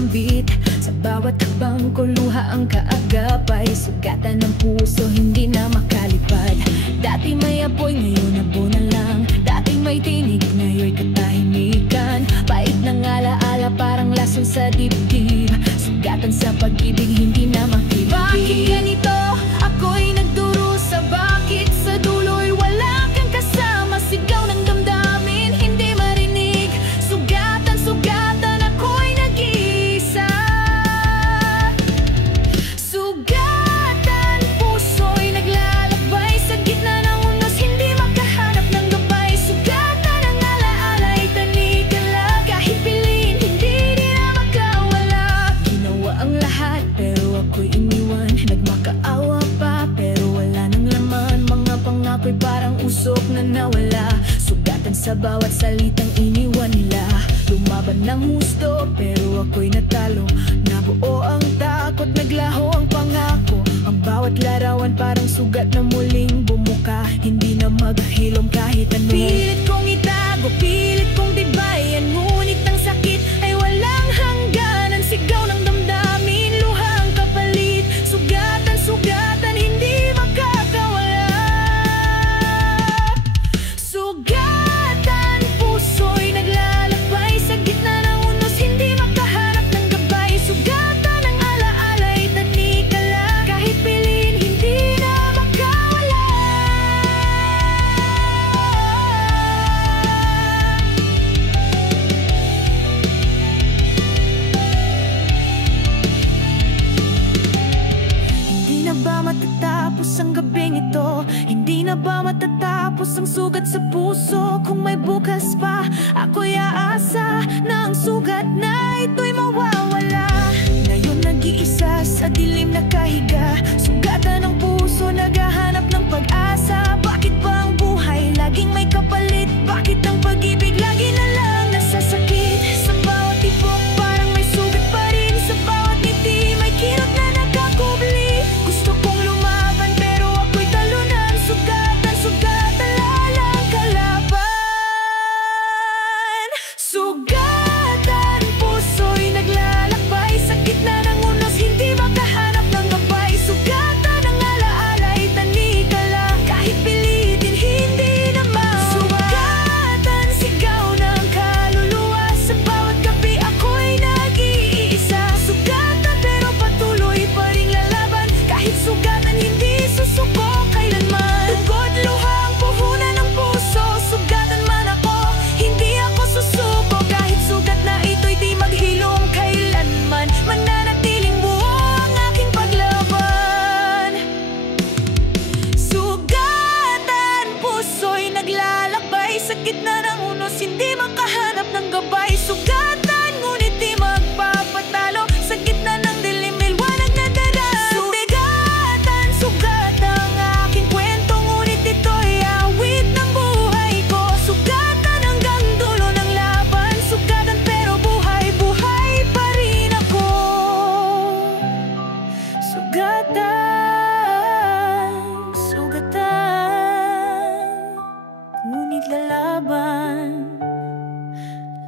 malambit. Sa bawat hakbang ko luha ang kaagapay. Sugatan ng puso, hindi na makalipad. Dati may apoy, ngayon abo na lang. Dating may tinig, ngayon'y katahimikan. Pait ng alaala, parang lason sa dibdib. Sugatan sa pag-ibig, hindi na makibig. Bakit ganito? Ako'y nagdurusa. Bakit sa dulo'y wala kang kasama? Sigaw ng damdamin, hindi marinig. Sugatan, sugatan, ako'y nag-iisa. Sugatan, puso'y naglalakbay. Sa gitna ng unos, hindi makahanap ng gabay. Sugatan ang alaala'y tanikala. Kahit piliin, hindi na makawala. Ginawa ang lahat, pero ako'y iniwan. Nagmakaawa pa, pero wala nang laman. Mga pangako'y parang usok na nawala. Sugatan sa bawat salitang iniwan nila. Lumaban ng husto, pero ako'y natalo. Nabuo ang takot, naglaho ang pangako. Ang bawat larawan parang sugat na muling bumuka. Hindi na maghilom kahit ano. Pilit kong itago, pilit kong dibayan. Ngunit ang sakit ay walang hangganan. Sigaw ng damdamin, luhang kapalit. Sugatan, sugatan, hindi makakawala. Sugatan, puso'y naglalakbay. Sa gitna ng unos, hindi makahanap ng gabay. Sugatan ang alaala'y tanikala. Kahit piliin, hindi na makawala. Hindi na ba matatapos ang gabing ito? Hindi na ba matatapos ang sugat sa puso? Kung may bukas pa, ako'y aasa na ang sugat na ito'y mawawala. Ngayon nag-iisa sa dilim na kahiga. Sugatan ng puso, naghahanap ng pag-asa. Bakit ba ang buhay laging may kapalit? Bakit ang pag-ibig lagi na lang nasasakit? Sa bawat tibok parang may sugat pa rin. Sa bawat ngiti may kirot na nakakubli. Gusto kong lumaban pero ako'y talunan. Sugatan, sugatan, lalang kalaban. Sugatan, puso'y naglalakbay. Sa gitna ng unos, hindi makahanap ng gabay. Sugatan ang alaala'y tanikala. Kahit pilitin, hindi naman. Sugatan, sigaw ng kaluluwa. Sa bawat gabi ako'y nag-iisa. Sugatan pero patuloy pa ring lalaban. Kahit sugatan, hindi susuko kailanman. Tugod luha ang puhunan ng puso. Sugatan man ako, hindi ako susuko. Kahit sugat na ito'y di maghilom kailanman. Mananatiling buo ang aking paglaban. Sugatan, puso'y naglalakbay. Sa gitna ng unos, hindi makahanap ng gabay. Sugatan, ngunit di magpapatalo. Sa gitna ng dilim, liwanag na darating. Sugatan, sugatan ang aking kwento. Ngunit ito'y awit ng buhay ko. Sugatan hanggang dulo ng laban. Sugatan pero buhay, buhay pa rin ako. Sugatan, sugatan, ngunit lalaban,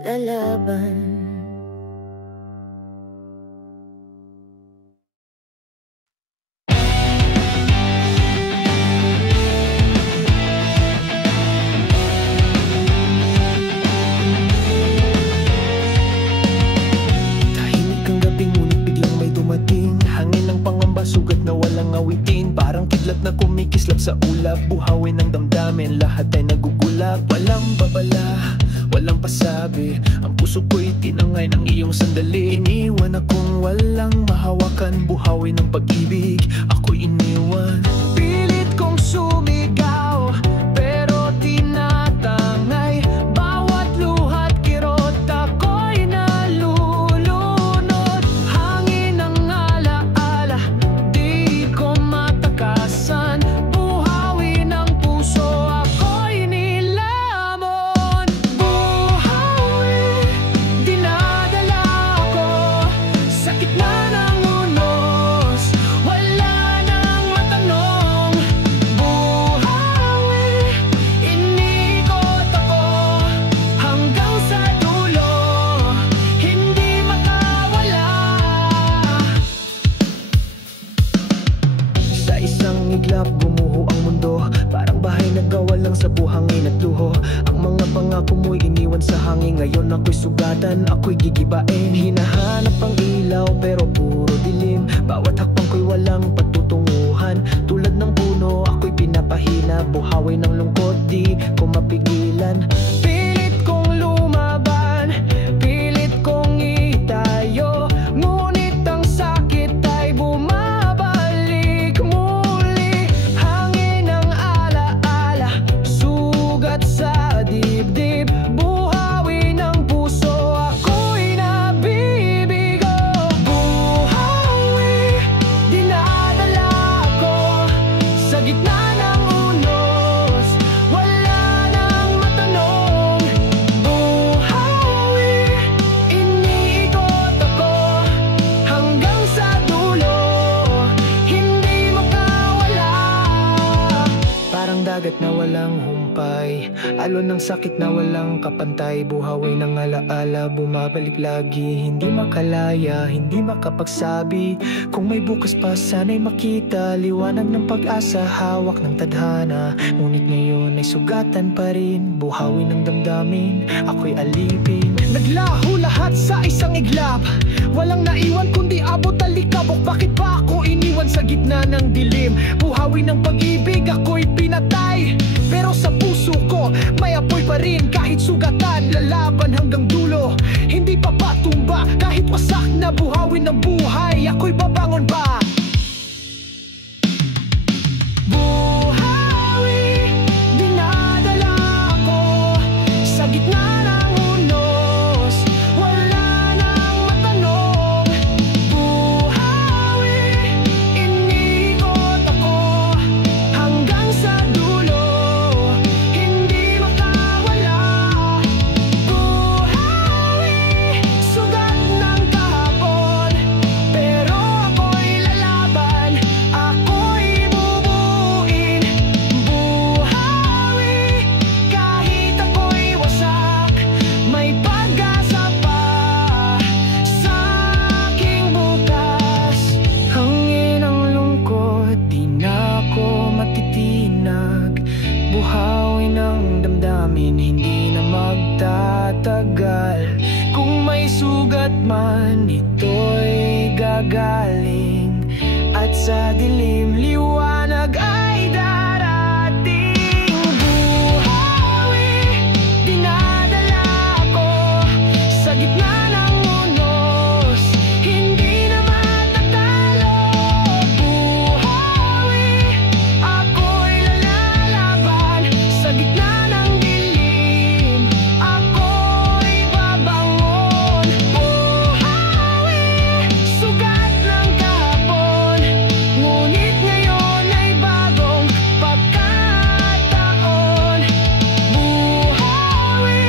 lalaban. Tahimik ang gabi ngunit biglang may dumating. Hangin ng pangamba, sugat na walang awitin. Parang kidlat na kumikislap sa ulap. Buhawin ng damdamin, lahat ay nagugulap. Walang babala, walang pasabi. Ang puso ko'y tinangay ng iyong sandali. Iniwan akong walang mahawakan. Buhawi ng pag-ibig, ako'y iniwan. Pilit kong sumigaw, pero tinatangay. Bawat luhat kirot, ako'y nalulunod. Hangin ng alaala, di ko matakasan. Buhawi ng puso, ako'y nilamon. Buhawi, dinadala ako sa gitna ng unos. Wala Alon ng sakit na walang kapantay, buhawi ng alaala, bumabalik lagi. Hindi makalaya, hindi makapagsabi, kung may bukas pa sana'y makita. Liwanag ng pag-asa, hawak ng tadhana, ngunit ngayon ay sugatan pa rin. Buhawi ng damdamin, ako'y alipin. Naglaho lahat sa isang iglap, walang naiwan kundi abot talikabok. Bakit ba ako iniwan sa gitna ng dilim? Buhawi ng pag-ibig, ako'y pinatay, pero sa puso ko may apoy pa rin. Kahit sugatan, lalaban hanggang dulo. Hindi pa patumba, kahit wasak na buhawi ng buhay, ako'y babangon pa. Buhawi, dinadala ako sa gitna ng unos, wala nang matanong. Buhawi, iniikot ako hanggang sa dulo, hindi makawala. Buhawi, sugat ng kahapon, pero ako'y lalaban, ako'y bubuin. Buhawi, kahit ako'y wasak, may pag-asa pa sa aking bukas. Hangin ang lungkot, di na ako matitinag. Buhawi ng damdamin, hindi na magtatagal. Kung may sugat man, ito'y gagaling, at sa dilim, liwanag ay darating. Buhawi, dinadala ako sa gitna ng unos, hindi na matatalo. Buhawi, ako'y lalaban sa gitna ng dilim, ako'y babangon. Buhawi, sugat ng kahapon, ngunit ngayon ay bagong pagkataon. Buhawi,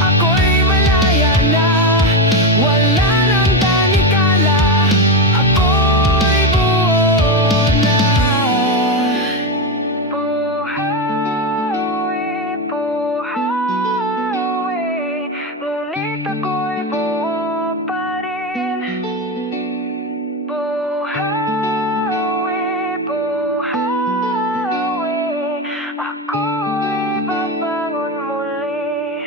ako'y malaya na, wala nang tanikala, ako'y buo na. Buhawi, buhawi, ngunit ako'y buo pa rin. Buhawi, buhawi, ako'y babangon muli.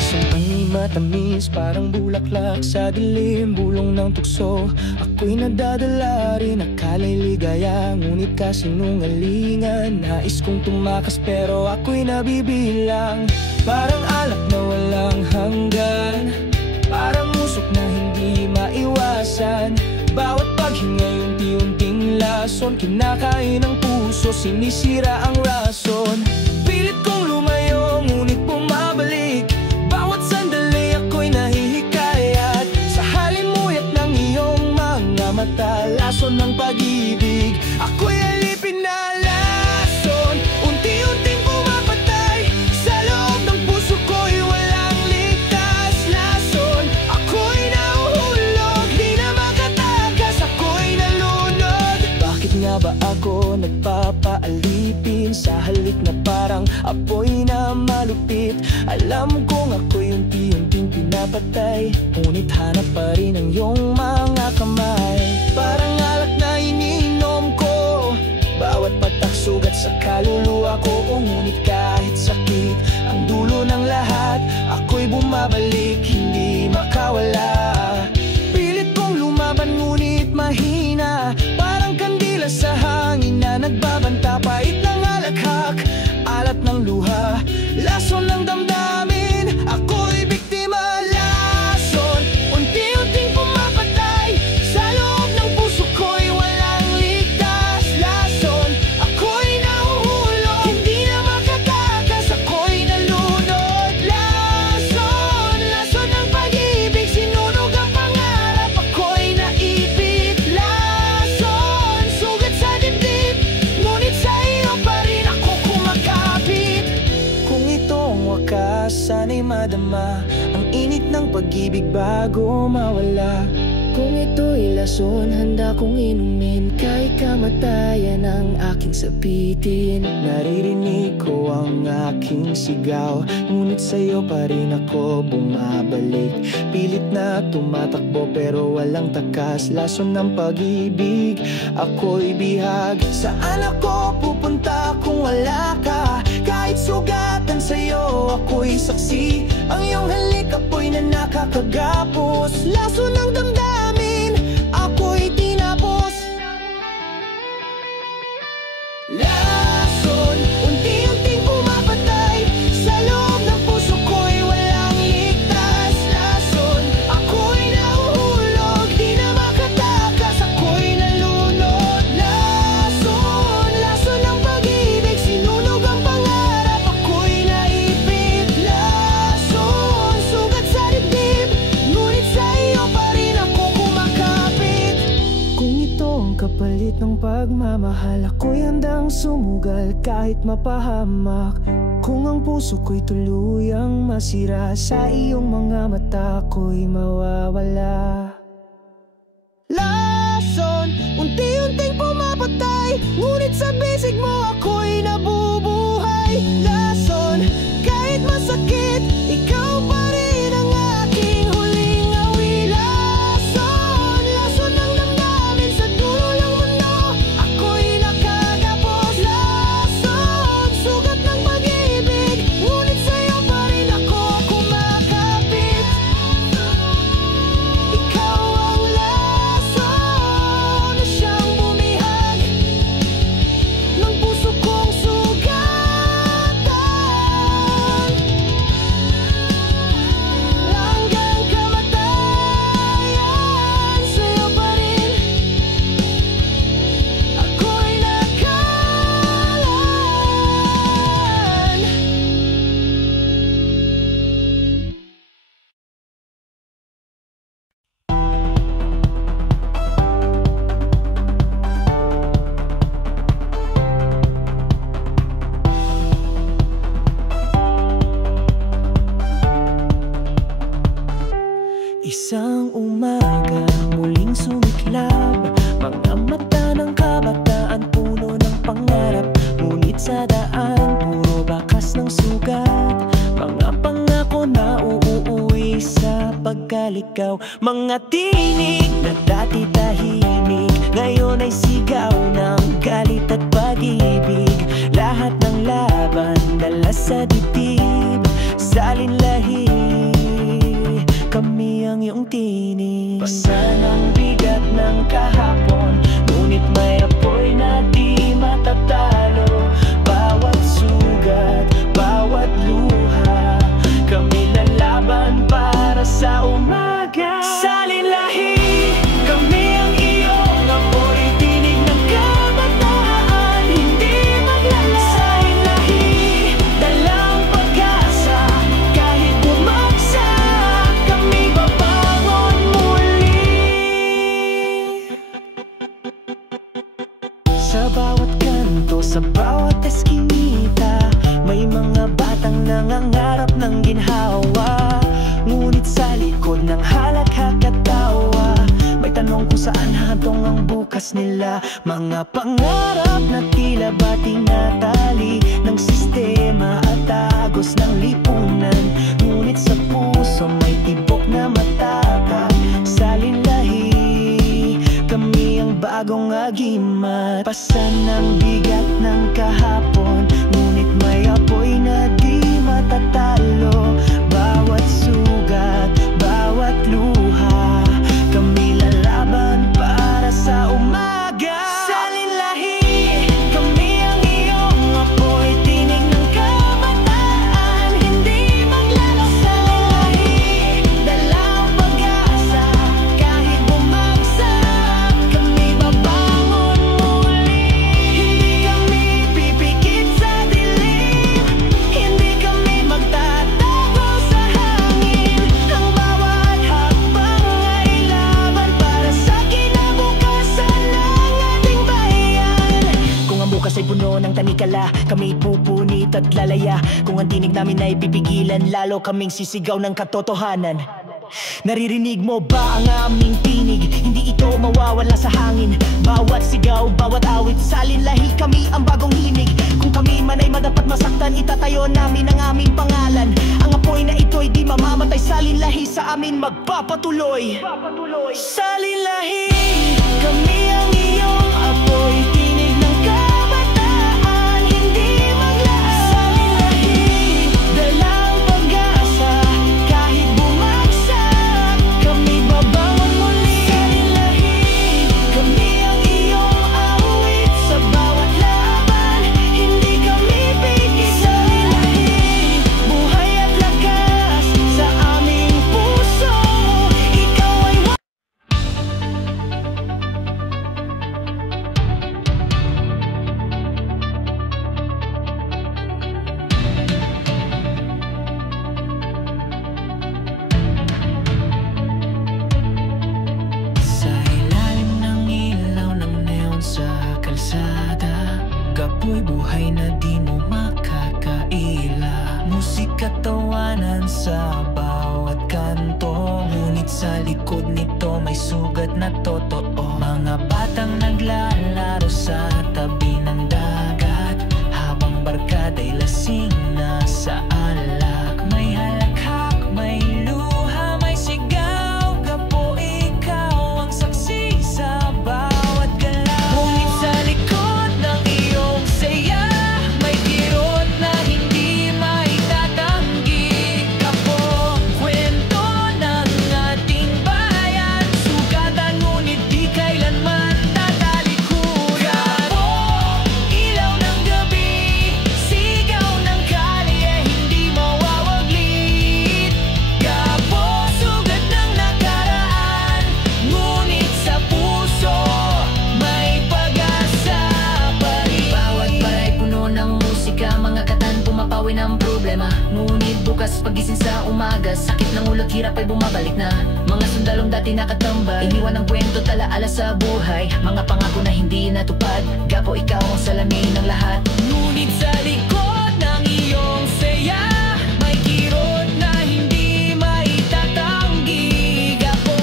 Sumay matamis, parang bulaklak sa dilim, bulong ng tukso. Ako'y nadadala rin, akala'y ligaya, ngunit kasinungalingan. Nais kong tumakas pero ako'y nabibilang. Parang alak na walang hanggan, parang usok na hindi maiwasan. Bawat paghingay unti-unting lason, kinakain ang puso, sinisira ang rason. Pilit kong lumayo, ngunit bumabalik. Bawat sandali ako'y nahihikayat sa halimuyat ng iyong mga mata, lason ng pag-ibig. Ako'y alipin na lason, unti-unting pumapatay sa loob ng puso ko'y walang ligtas. Lason, ako'y nahuhulog, di na makatakas, ako'y nalunod. Bakit nga ba ako nagpapaalipin sa halik na parang apoy na malupit? Alam kong ako'y unti-unting pinapatay, ngunit hanap pa rin ang iyong mga kamay. Parang alak na iniinom ko, bawat patak sugat sa kaluluwa ko. Ngunit kahit sakit ang dulo ng lahat, ako'y bumabalik, hindi makawala. Pilit kong lumaban ngunit mahina, parang kandila sa hangin na nagbabanta. Pait ng alaghak, alat ng luha, lason ng damdamin, ako'y biktima. Lason, unti-unting pumapatay mapasama ang init ng pag-ibig bago mawala. Kung ito'y lason, handa kong inumin kahit kamatayan ang aking sabitin. Naririnig ko ang aking sigaw, ngunit sa'yo pa rin ako bumabalik. Pilit na tumatakbo pero walang takas, lason ng pag-ibig, ako'y bihag. Saan ako pupunta kung wala ka? Kahit sugatan sa'yo, ako'y saksi. Ang iyong halik apoy na nakakagapos, lason ng damdamin, ako'y tinapos. Lason, unti-unting pumapatay sa loob ng puso ko'y walang ligtas. Lason, ako'y nahuhulog, di na makatakas, ako'y nalunod. Lason, lason ng pag-ibig, sinunog ang pangarap, ako'y naipit. Lason, sugat sa dibdib, ngunit sa iyo pa rin ako kumakapit. Kung ito ang kapalit ng pagmamahal, ako'y handang sumugal kahit mapahamak. Kung ang puso ko'y tuluyang masira, sa iyong mga mata ko'y mawawala. Lason, unti-unting pumapatay, ngunit sa bisig mo ako'y nabubuhay. Lason, kahit masakit, ikaw pa rin ang aking huling awi. Lason, lason ng damdamin, sa dulo ng mundo ako'y nakagapos. Lason, sugat ng pag-ibig, ngunit sa'yo pa rin ako kumakapit. Ikaw ang lason na siyang bumihag ng puso kong sugatan. Hanggang kamatayan, sa'yo pa rin ako'y nakalaan. Isang umaga, muling sumiklab, mga mata ng kabataan, puno ng pangarap. Ngunit sa daan, puro bakas ng sugat, mga pangako na uuwi sa pagkalikaw. Mga tinig na dati tahimik, ngayon ay sigaw ng galit at pag-ibig. Lahat ng laban, dala sa dibdib, salinlahi, kami ang iyong tinig. Pasan ang bigat ng kahapon, ngunit may apoy na di matatalo. Bawat sugat, bawat luha, kami lalaban para sa umaga. Salinlahi, kami ang iyong apoy, tinig ng kabataan, hindi maglala. Salinlahi, dalang pag-asa, kahit bumagsak, kami babangon muli. Sa bawat kanto, sa bawat eskinita, may mga batang nangangarap ng ginhawa. Ngunit sa likod ng halakhak at tawa, may tanong kung saan hahantong ang bukas nila. Mga pangarap na tila bating natali ng sistema at agos ng lipunan. Ngunit sa puso may tibok na matatag. Salinlahi, kami ang bagong agimat. Pasan ang bigat ng kahapon, ngunit may apoy na di matatalo. Bawat sugat, bawat luha, kami lalaban para sa umaga. Salinlahi, kami ang iyong apoy, tinig ng kabataan, hindi maglala. Salinlahi, dalang pag-asa, kahit bumagsak, kami babangon muli. Hindi kami pipigil ng tanikala, kami pupunit at lalaya. Kung ang tinig namin ay pipigilan, lalo kaming sisigaw ng katotohanan. Naririnig mo ba ang aming tinig? Hindi ito mawawala sa hangin. Bawat sigaw, bawat awit, salinlahi kami ang bagong hinig. Kung kami man ay madapat masaktan, itatayo namin ang aming pangalan. Ang apoy na ito'y di mamamatay, salinlahi sa amin magpapatuloy. Salinlahi, kami ang iyong apoy, tinig ng kabataan, hindi maglaan. Salinlahi, dalang pag-asa, kahit bumagsak, kami babangon muli. Salinlahi, kami ang iyong awit, sa bawat laban, hindi kami pigil. Salinlahi, buhay at lakas sa aming puso, ikaw ay sa ilalim ng ilaw ng neon sa kalsada, gapoy buhay na di mo makakaila. Musika tawanan sa bawat kanto, ngunit sa likod nito may sugat na totoo. Mga batang naglalaro sa tabi ng dagat, habang barkada'y lasing na sa alak. May halakhak, may luha, may sigaw, gapo ikaw ang saksi sa bawat galaw. Ngunit sa likod ng iyong saya, may kirot na hindi maitatanggi. Gapo, kwento ng ating bayan, sugatan ngunit di kailanman tatalikuran. Gapo, ilaw ng gabi, sigaw ng kalye, hindi mawawaglit. Gapo, sugat ng nakaraan, ngunit sa puso may pag-asa pa rin. Bawat baray puno ng musika, mga katan pumapawi ng problema. Ngunit bukas pagising sa umaga, sakit ng ulo at hirap ay bumabalik na. Mga sundalong dati nakatambay, iniwan ng kwento, talaala sa buhay. Mga pangako na hindi natupad, gapo ikaw ang salamin ng lahat. Ngunit sa likod ng iyong saya, may kirot na hindi maitatanggi. Gapo,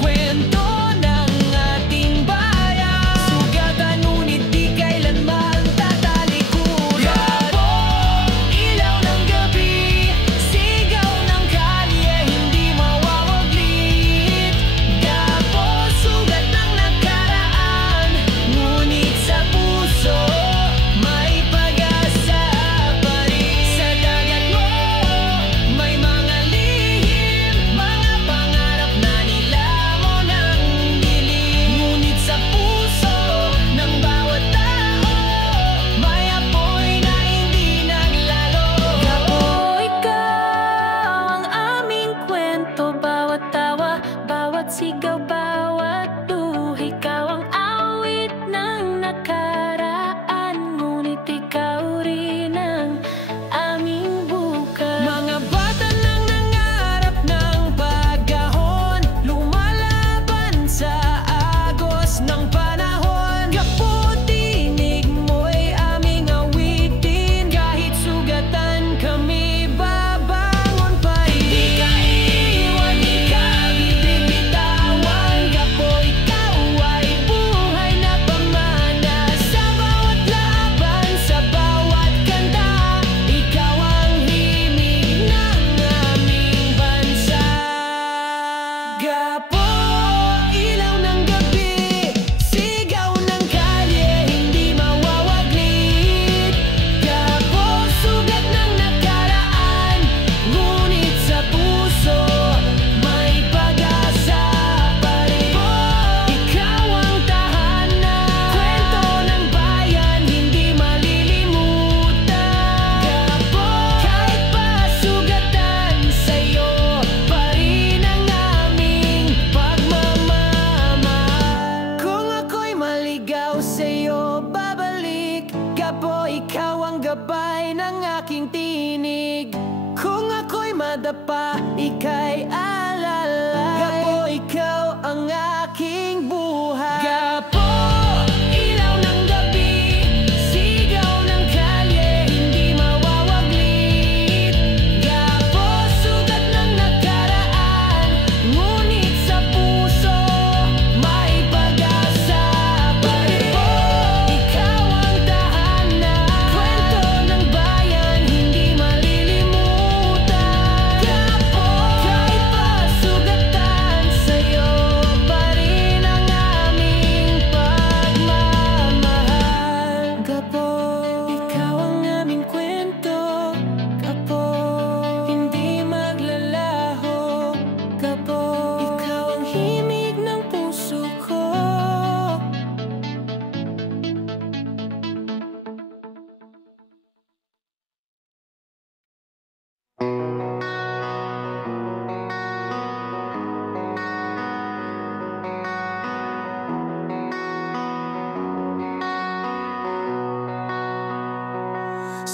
kwento ng ating bayan, sugatan ngunit di kailanman tatalikuran. Gapo, ilaw ng gabi, sigaw ng kalye, hindi mawawaglit. Gapo, sugat ng nakaraan, ngunit sa puso may pag-asa pa rin. Sa dagat mo may mga lihim, mga pangarap na nilamon ng dilim. Ngunit sa puso ng bawat tao may apoy na hindi naglalo. Gapo, ikaw ang aming kwento, bawat tawa, bawat sigaw, bawat luha. Ikaw ang awit ng nakaraan, ngunit ikaw rin ang aming bukas. Mga bata nang nangarap ng pagahon, lumalaban sa agos ng panahon. Gapo, tinig mo'y aming awitin, kahit sugatan kami babangon pa rin. Di ka iwan, di ka bibitawan. Gapo, ikaw ay buhay na pamana. Sa bawat laban, sa bawat kanta, ikaw ang himig ng aming bansa. Gapo, ilaw ng gabi, sigaw ng kalye, hindi mawawaglit. Gapo, sugat ng nakaraan, ngunit sa puso may pag-asa pa rin. Ikaw ang tahanan, kwento ng bayan, hindi malilimutan. Gapo, kahit pa sugatan, sa'yo pa rin ang aming pagmamahal. Kung ako'y maligaw sa'yo, babalik. Gapo, ikaw ang gabay ng aking tinig. Kung ako'y madapa, ika'y alala. Gapo, ikaw ang aking buhay. Gapo, ilaw ng gabi, sigaw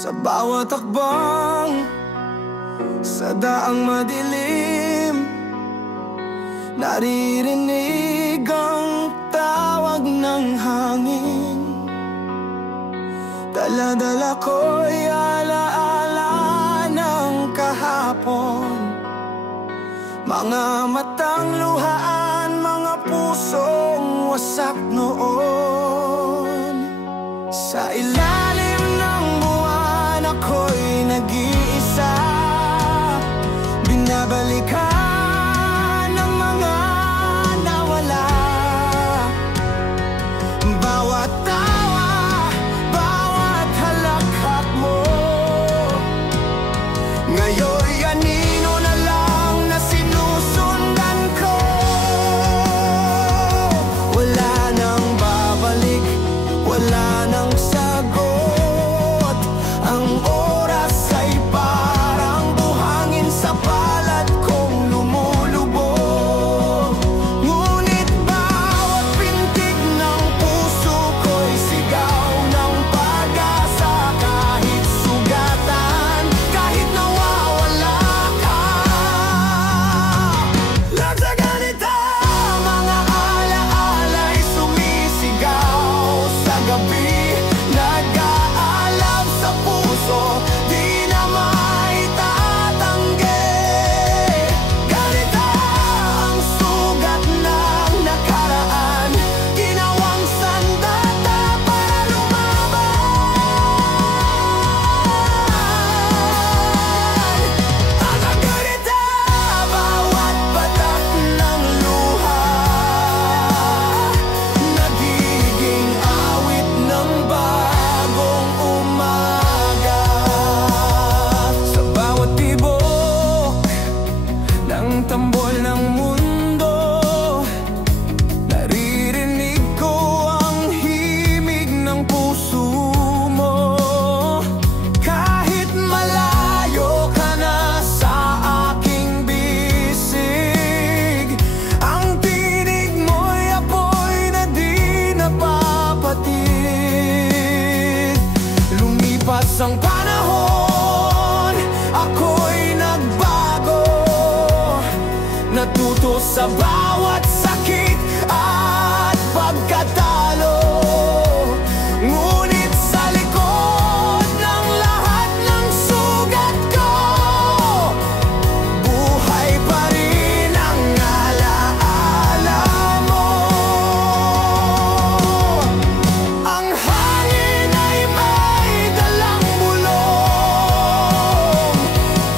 Sa bawat akbang, sa daang madilim, naririnig ang tawag ng hangin. Dala-dala ko'y alaala ng kahapon, mga matang luhaan, mga pusong wasak noon. Sa ilalim ng buwan ako'y nag-iisa, binabalikan ng mga nawala. Bawat tawa, bawat halakhak mo, ngayon'y anino na lang na sinusundan ko. Wala nang babalik, wala nang sagot. Ang oras ay parang buhangin sa palad kong lumulubog. Ngunit bawat pintig ng puso ko'y sigaw ng pag-asa. Kahit sugatan, kahit nawawala ka, lang sa ganito mga alaala'y sumisigaw sa gabi, nag-aalab sa puso, di na maitatanggi. Ganito ang sugat ng nakaraan, ginawang sandata para lumaban. At ganito bawat patak ng luha, nagiging awit ng bagong umaga. Sa bawat tibok ng tambol ng mundo, naririnig ko ang himig ng puso mo. Kahit malayo ka na sa aking bisig, ang tinig mo'y apoy na di napapatid. Lumipas ang panahon, ako'y nagbago, natuto sa bawat sakit at pagkatalo. Ngunit sa likod ng lahat ng sugat ko, buhay pa rin ang alaala mo. Ang hangin ay may dalang bulong,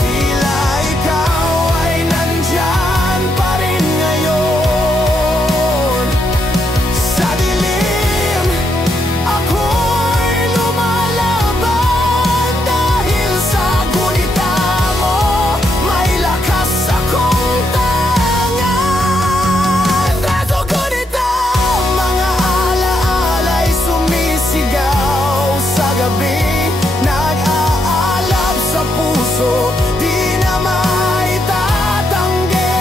tila ikaw ay nandyan pa rin ngayon. Sa dilim, ako'y lumalaban, dahil sa gunita mo may lakas akong tangan. Kaso gunita, mga alaala'y sumisigaw sa gabi, nag-aalab sa puso, di na maitatanggi.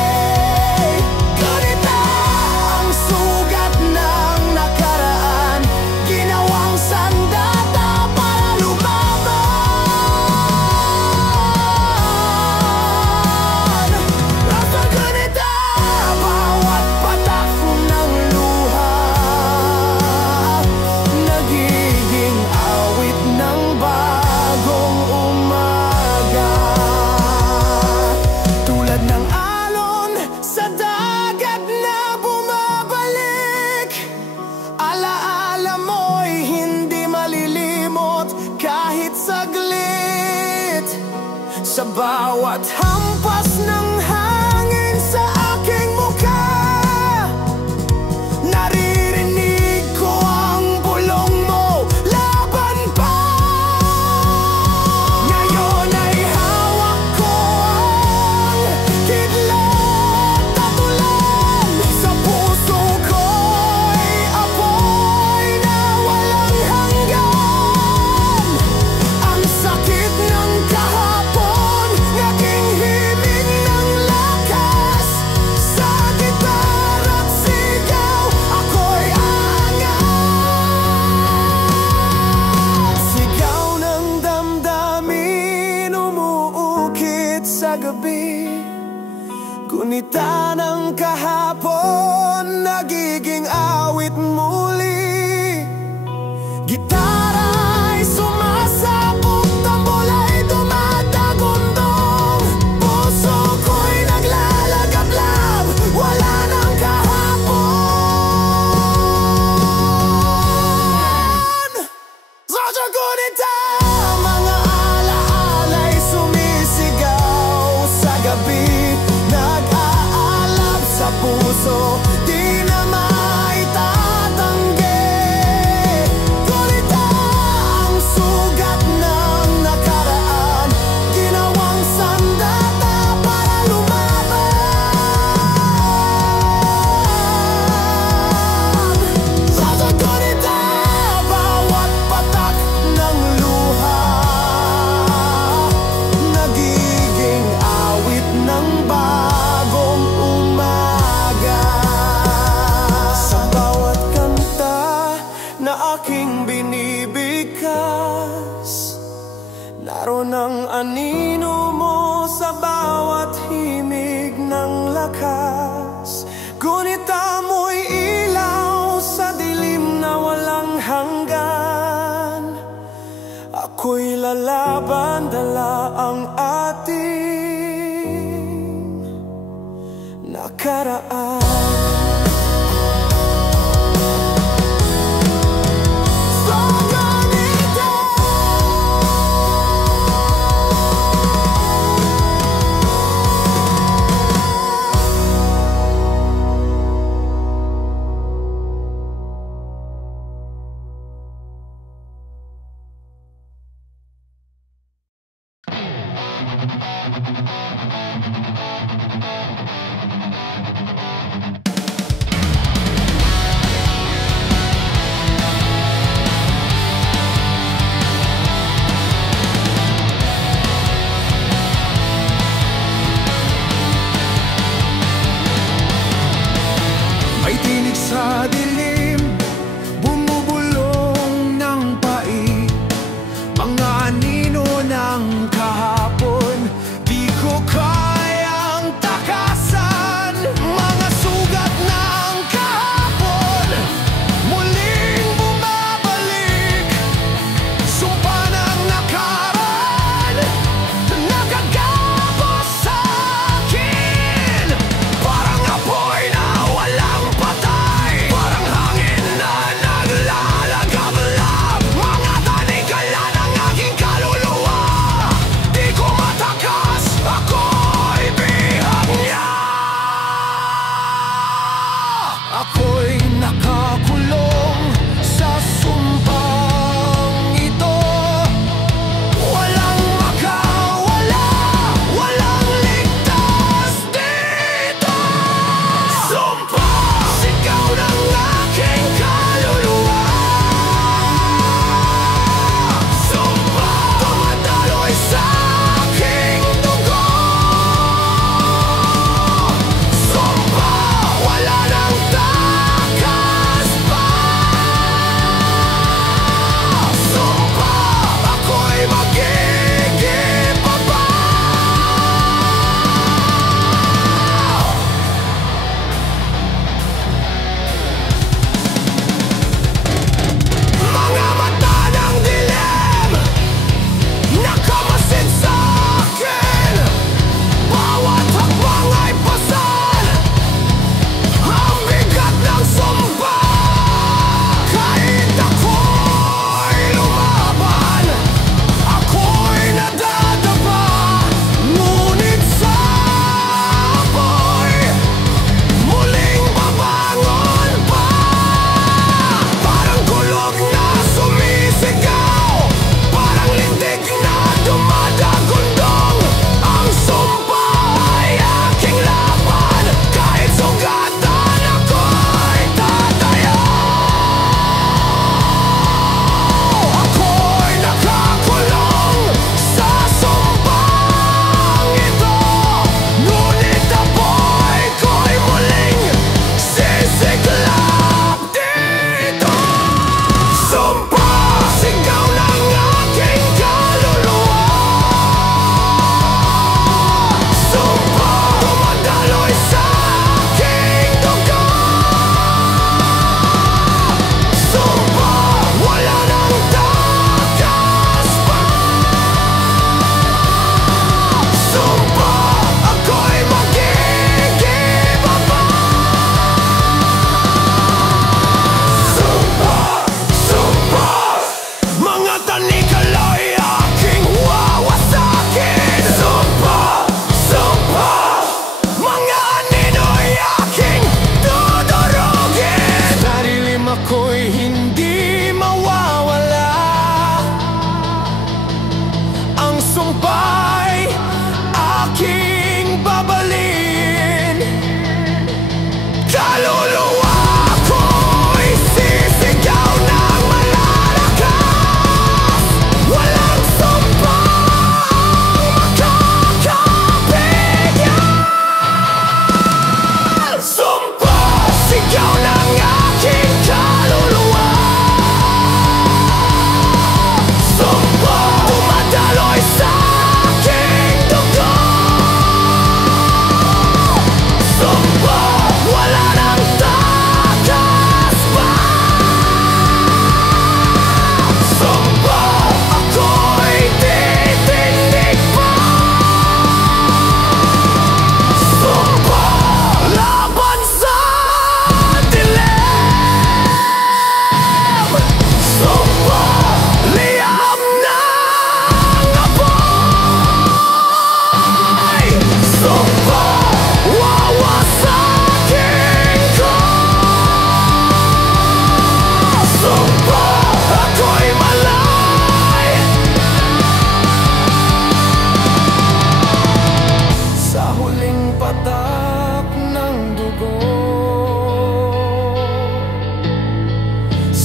Gunita ang sugat ng nakaraan, ginawang sandata para lumaban. At gunita bawat patak ng luha, nagiging awit ng bagong umaga. Tulad ng alon sa dagat na bumabalik, alaala mo'y hindi malilimot kahit saglit. Sa bawat hampas ng hangin sa aking mukha, naririnig ko ang bulong mo, laban pa. Ngayon ay hawak ko ang kidlat at ulan. Sa puso ko'y apoy na walang hanggan. Ang sakit ng kahapon, naging aking binibigkas. Naroon ang anino mo sa bawat himig ng lakas. Ngunit amoy ilaw sa dilim na walang hanggan. Ako'y lalaban, dala ang ating nakaraan. May tinig sa dilim, bumubulong ng pait. Mga anino ng kahapon, di ko kayang takasan. Mga sugat ng kahapon, muling bumabalik. Sumpa ng nakaraan, nakagapos sa akin. Parang apoy na walang patay, parang hangin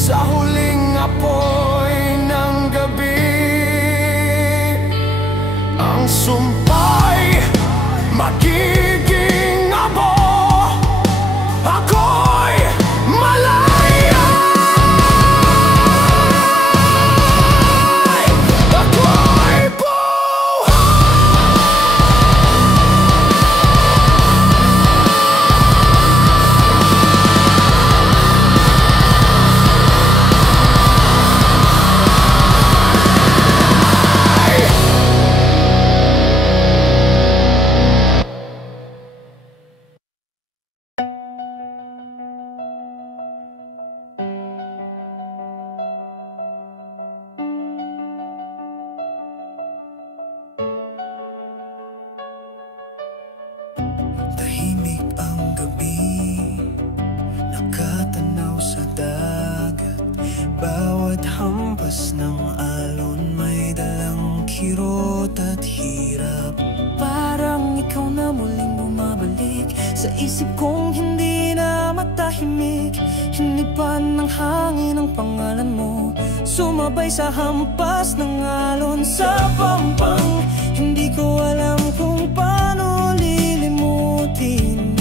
sa huling apoy ng gabi. Ang sumpay magiging abo, ako'y malaya. Ako'y buhay. Tahimik ang gabi, nakatanaw sa dagat. Bawat hampas ng alon may dalang kirot at hirap. Parang ikaw na muling bumabalik sa isip kong hindi na matahimik. Hinipan ng hangin ang pangalan mo, sumabay sa hampas ng alon sa pampang. Hindi ko alam kung paano lilimutin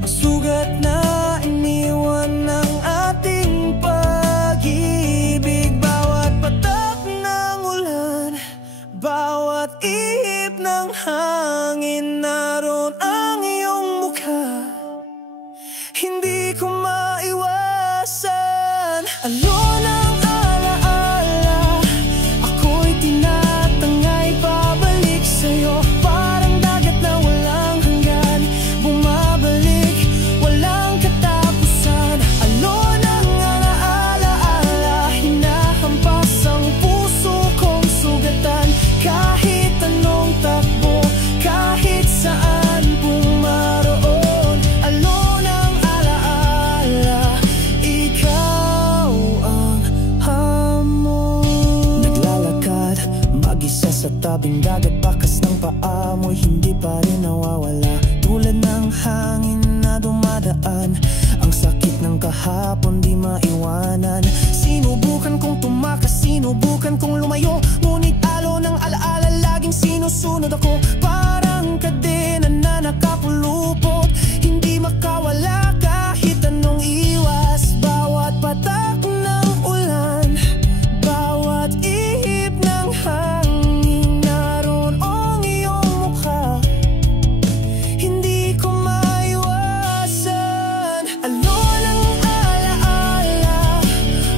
ang sugat na iniwan ng ating pag-ibig. Bawat patak ng ulan, bawat ihip ng hangin, naroon ang iyong mukha. Hindi ko maiwasan alon ang alaala. Ako'y tinatangay pabalik sa'yo, parang dagat na walang hanggan, bumabalik, walang katapusan. Alon ang alaala, hinahampas ang puso kong sugatan. Kahit anong takbo, kahit saan pumaroon. Alon ang alaala, ikaw ang hamon. Naglalakad, mag-isa sa tabing dagat, bakas ng paa mo'y hindi pa rin nawawala. Tulad ng hangin na dumadaan, ang sakit ng kahapon di maiwanan. Sinubukan kong tumakas, sinubukan kong lumayo, ngunit alon ng alaala laging sinusunod ako. Parang kadena na nakapulupot, hindi makawala kahit anong iwas. Bawat patak ng ulan, bawat ihip ng hangin, naroon ang iyong mukha. Hindi ko maiwasan alon ang alaala.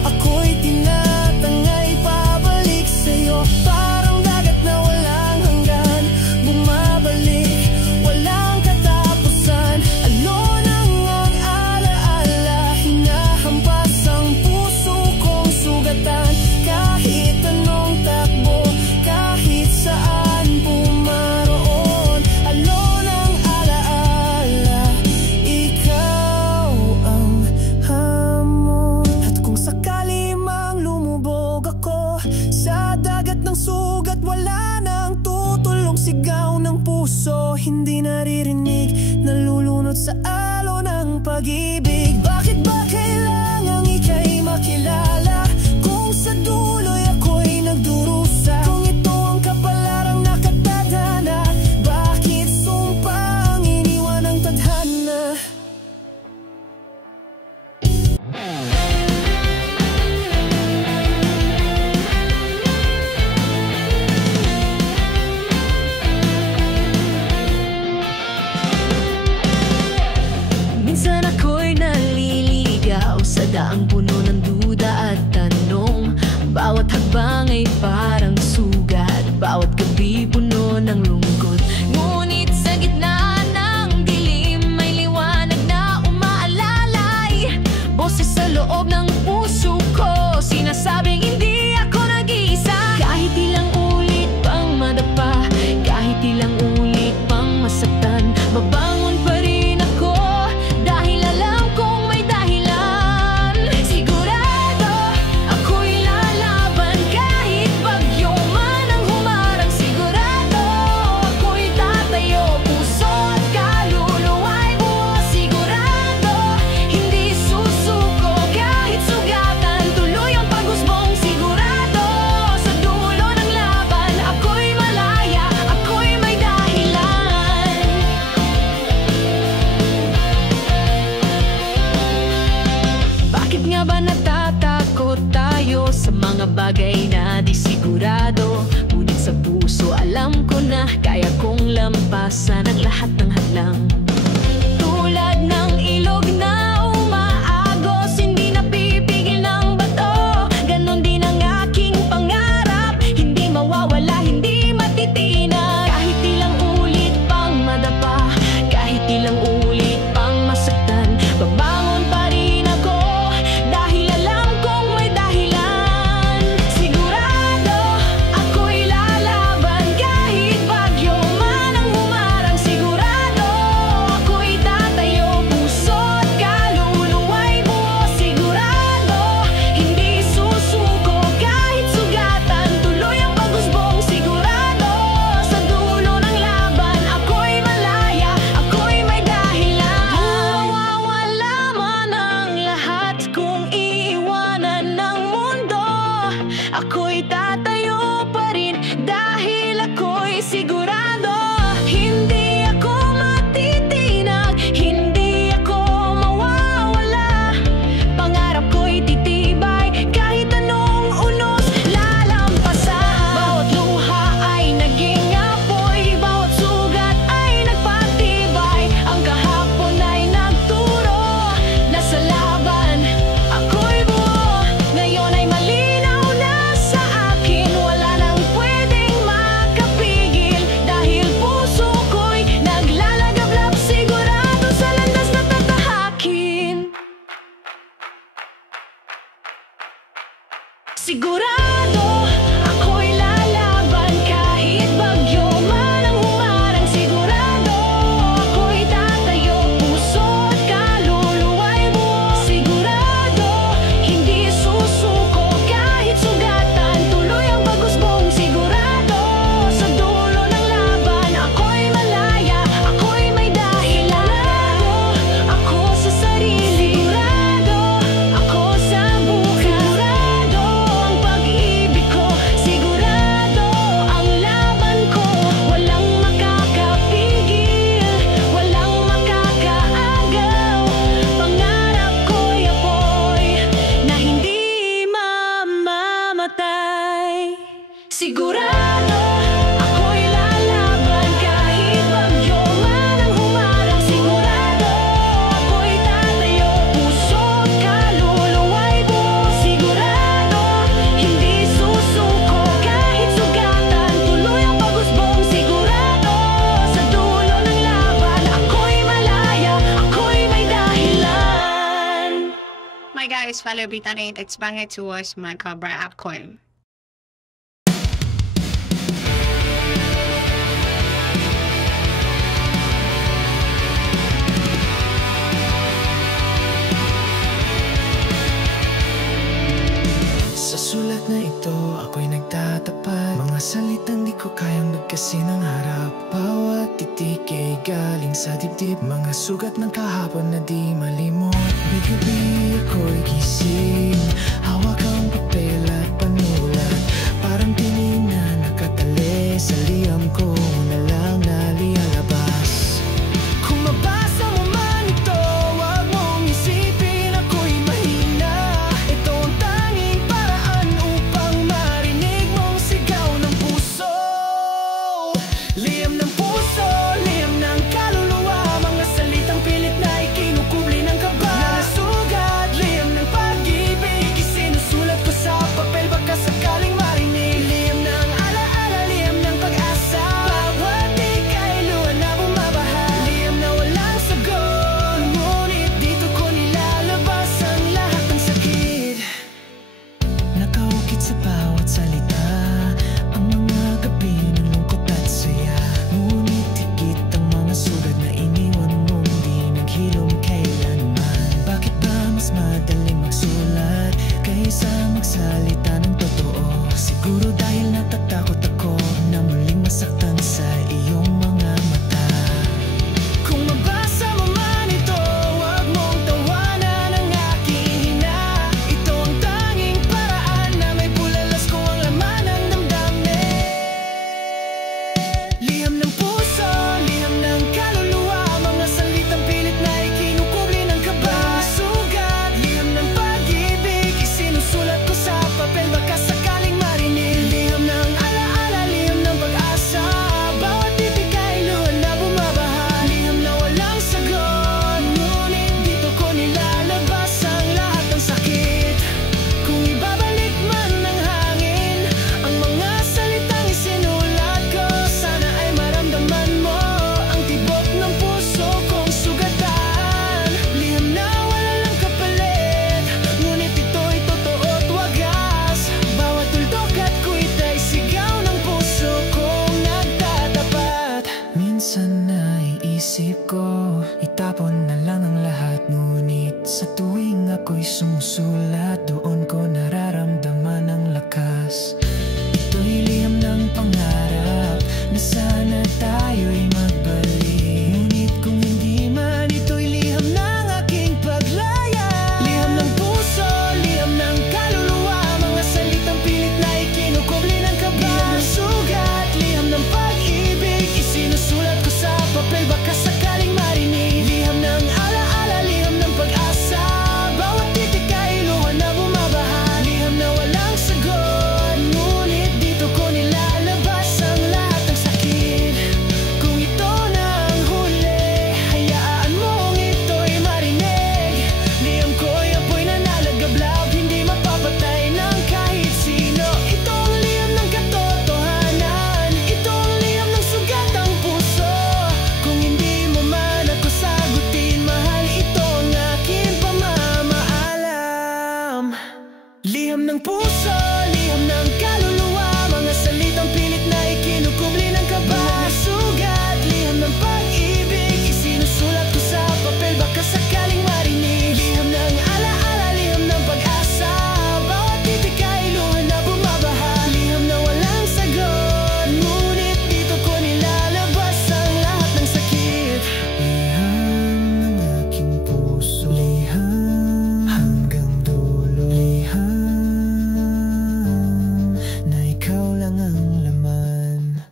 Ako'y tinatangay pabalik sa'yo, parang dagat na walang hanggan, bumabalik, walang katapusan. Alon ang alaala, hinahampas ang puso kong sugatan. Kahit anong takbo, kahit saan pumaroon. Alon ang alaala, ikaw ang hamon. At kung sakali mang lumubog ako sa dagat ng sugat, wala nang tutulong sigaw ng puso, hindi naririnig, nalulunod sa alon ng pag-ibig. Bakit ba kailangang ika'y makilala kung sa dulo'y ako'y nagdurusa? Kung ito ang kapalarang nakatadhana, bakit sumpa ang iniwan ng tadhana? Minsan ako'y naliligaw sa daang puno ng duda at tanong. Bawat hagbang ay parang sugat, bawat gabi puno ng lungkot. Ngunit sa gitna ng dilim may liwanag na umaalalay. Boses sa loob ng puso ko, sinasabing hindi ako nag-iisa. Kahit ilang ulit pang madapa, kahit ilang ulit pang masaktan, babangon pa rin ako dahil alam kong may dahilan. Sigurado ako'y lalaban kahit bagyo man ang humarang. Sigurado ako'y tatayo, puso at kaluluwa'y buo. Sigurado hindi susuko kahit sugatan tuloy. na ba natatakot tayo sa mga bagay na di sigurado? Ngunit sa puso alam ko na kaya kong lampasan ang lahat ng hadlang. Tulad ng ilog na umaagos, hindi napipigil ng bato. Ganon din ang aking pangarap, hindi mawawala, hindi matitinag. Kahit ilang ulit pang madapa, kahit ilang ulit pang masaktan, babangon pa rin ako dahil alam kong may dahilan. Sigurado ako'y lalaban kahit bagyo man ang humarang. Sigurado ako'y tatayo, puso't kaluluwa'y buo. Sigurado hindi susuko kahit sugatan, tuloy ang pag-usbong. Sigurado sa dulo ng laban ako'y malaya, ako'y may dahilan. Mawawala man ang lahat kung iiwanan ng mundo, ako'y tatayo pa rin dahil ako'y sigurado. Hindi ako matitinag, hindi ako mawawala. Pangarap ko'y titibay kahit anong unos lalampasan. Bawat luha ay naging apoy, bawat sugat ay nagpatibay. Ang kahapon ay nagturo na sa laban ako'y buo. Ngayon ay malinaw na sa akin, wala nang pwedeng makapigil dahil puso ko'y naglalagablab. Sigurado sa landas na tatahakin. Sigurado ako'y lalaban kahit bagyo man ang humarang. Sigurado ako'y tatayo, puso't kaluluwa'y buo. Sigurado hindi susuko kahit sugatan, tuloy ang pag-usbong. Sigurado sa dulo ng laban ako'y malaya, ako'y may dahilan. Ako sa sarili, sigurado ako sa buhay. Sigurado ang pag-ibig ko, sigurado ang laban ko. Walang makakapigil, walang makakaagaw. Pangarap ko'y apoy na hindi mamamatay. Sigurado ako'y lalaban kahit bagyo man ang humarang. Sigurado ako'y tatayo, puso't kaluluwa'y buo. Sigurado hindi susuko kahit sugatan, tuloy ang pag-usbong. Sigurado sa dulo ng laban ako'y malaya, ako'y may dahilan. My guys, follow Bitanate, it's bangay towards my Cobra app coin. Sa sulat na ito, ako'y nagtatapat. Mga salitang di ko kayang bigkasin ang harap. Bawat titik ay galing sa dibdib. Mga sugat ng kahapon na di malimot. May gabi ako'y gising, hawak ang papel at panulat. Parang tinig na nakatali sa liham ko na lang nalialabas. Kung mabasa mo man ito, wag mong isipin ako'y mahina. Ito ang tanging paraan upang marinig mong sigaw ng puso. Liham ng puso, liham ng kaluluwa. Mga salitang pilit na ikinukubli ng kaba. Nasugat, liham ng pag-ibig. Liham ng puso, liham ng kaluluwa, mga salitang pilit na ikinukubli ng kaba. Mga sugat, liham ng pag-ibig, isinusulat ko sa papel, baka sakaling marinig. Liham ng alaala, liham ng pag-asa, bawat titik ay luha na bumabaha. Liham na walang sagot, ngunit dito ko nilalabas ang lahat ng sakit. Liham ng aking puso, liham hanggang dulo, liham na ikaw lang ang laman.